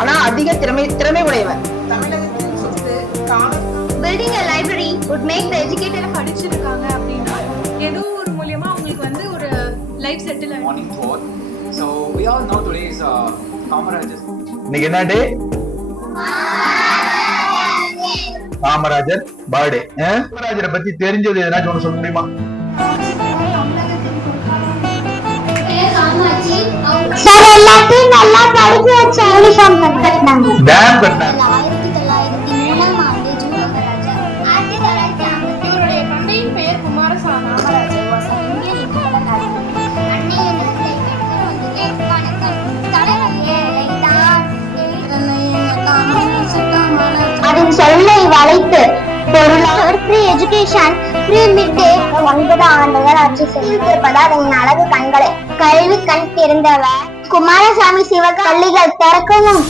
ஆனா அதிக திறமை உடையவர். தமிழகத்தின் சொத்து. Building a library would make the educated படிச்சிருக்காங்க அப்படின்னா ஏதோ ஒரு மூலமா அவங்களுக்கு வந்து ஒரு லைஃப் செட்டில் ஆகும். Morning quote. So we all know today is Kamarajar. இன்னைக்கு என்ன டே? காமராஜர் பர்த்டே. காமராஜரை பத்தி தெரிஞ்சது எதனாச்சும் ஒன்று சொல்ல முடியுமா? சார் எல்லாத்தையும் நல்லா படிக்க வச்சு யூனிஃபார்ம் கட்டினாங்க. டேம் கட்டினாங்க. 1903ஆம் ஆண்டு ஜூன் இவருடைய தந்தையின் பெயர் குமாரசாமி. அதன் சொல்லை வளைத்து பொருளாதார ஃப்ரீ எஜுகேஷன் ஃப்ரீ மிட் டே 9 ஆண்டுகள் ஆட்சி செய்திருப்பதால் அதன் அழகு கண்களை கல்வி கண் திறந்தவர் குமாரசாமி. சிவக பள்ளிகள் திறக்கவும்